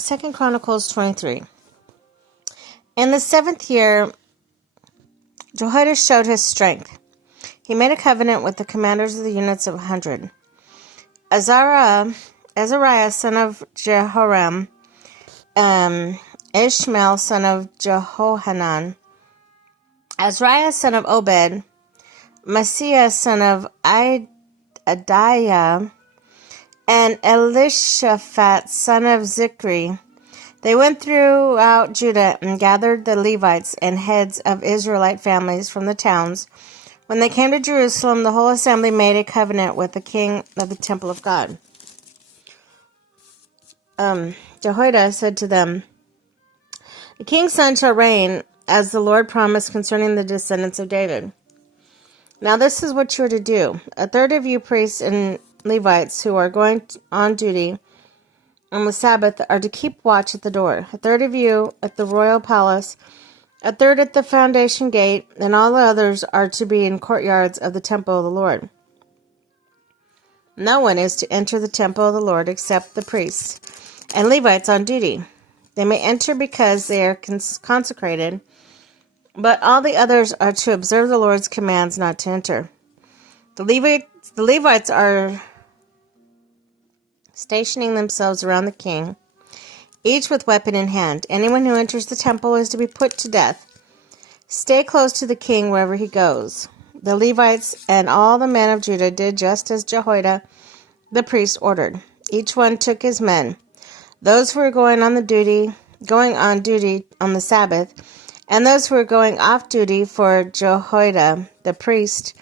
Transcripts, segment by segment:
2 Chronicles 23. In the 7th year, Jehoiada showed his strength. He made a covenant with the commanders of the units of 100. Azariah, son of Jehoram, Ishmael, son of Jehohanan, Azariah, son of Obed, Messiah, son of Adiah, and Elishaphat, son of Zikri. They went throughout Judah and gathered the Levites and heads of Israelite families from the towns. When they came to Jerusalem, the whole assembly made a covenant with the king of the temple of God. Jehoiada said to them, "The king's son shall reign, as the Lord promised concerning the descendants of David. Now this is what you are to do. A third of you priests and Levites who are going on duty on the Sabbath are to keep watch at the door. A third of you at the royal palace, a third at the foundation gate, and all the others are to be in courtyards of the temple of the Lord. No one is to enter the temple of the Lord except the priests and Levites on duty. They may enter because they are consecrated, but all the others are to observe the Lord's commands not to enter. The Levites are stationing themselves around the king, each with weapon in hand. Anyone who enters the temple is to be put to death. Stay close to the king wherever he goes." The Levites and all the men of Judah did just as Jehoiada the priest ordered. Each one took his men, those who were going on duty on the Sabbath, and those who were going off duty, for Jehoiada the priest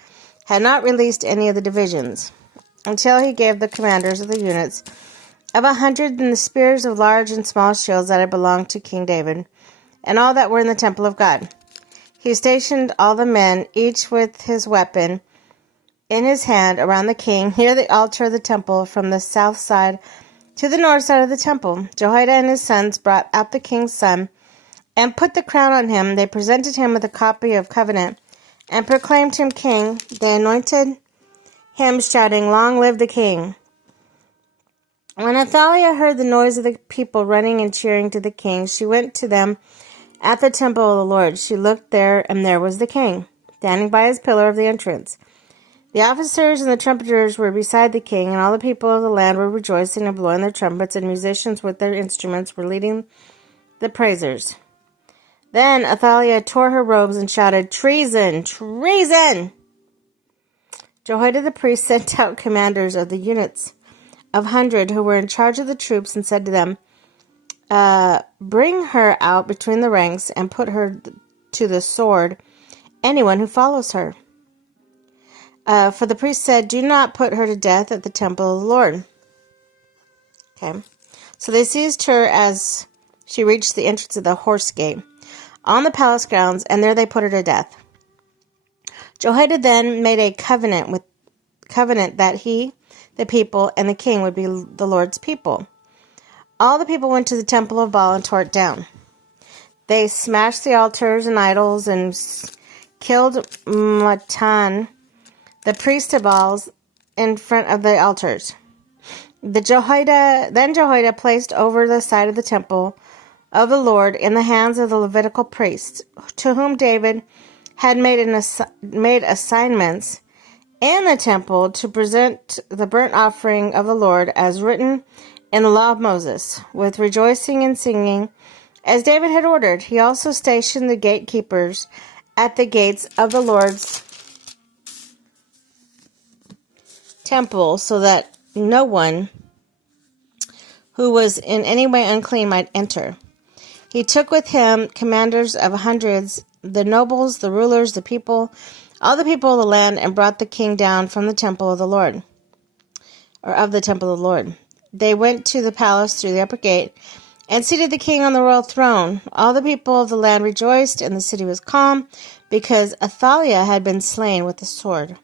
had not released any of the divisions until he gave the commanders of the units of 100 and the spears of large and small shields that had belonged to King David, and all that were in the temple of God. He stationed all the men, each with his weapon in his hand, around the king, near the altar of the temple, from the south side to the north side of the temple. Jehoiada and his sons brought out the king's son and put the crown on him. They presented him with a copy of covenant and proclaimed him king. They anointed him, shouting, "Long live the king." When Athaliah heard the noise of the people running and cheering to the king, she went to them at the temple of the Lord. She looked there, and there was the king, standing by his pillar of the entrance. The officers and the trumpeters were beside the king, and all the people of the land were rejoicing and blowing their trumpets, and musicians with their instruments were leading the praisers. Then Athaliah tore her robes and shouted, "Treason! Treason!" Jehoiada the priest sent out commanders of the units of 100 who were in charge of the troops and said to them, "Bring her out between the ranks and put her to the sword, anyone who follows her." For the priest said, "Do not put her to death at the temple of the Lord." Okay. So they seized her as she reached the entrance of the horse gate on the palace grounds, and there they put her to death. Jehoiada then made a covenant that he, the people, and the king would be the Lord's people. All the people went to the temple of Baal and tore it down. They smashed the altars and idols and killed Matan, the priest of Baal, in front of the altars. Then Jehoiada placed over the side of the temple of the Lord in the hands of the Levitical priests, to whom David had made assignments in the temple to present the burnt offering of the Lord as written in the law of Moses, with rejoicing and singing, as David had ordered. He also stationed the gatekeepers at the gates of the Lord's temple, so that no one who was in any way unclean might enter. He took with him commanders of hundreds, the nobles, the rulers, the people, all the people of the land, and brought the king down from the temple of the Lord, or of the temple of the Lord. They went to the palace through the upper gate and seated the king on the royal throne. All the people of the land rejoiced, and the city was calm, because Athaliah had been slain with the sword.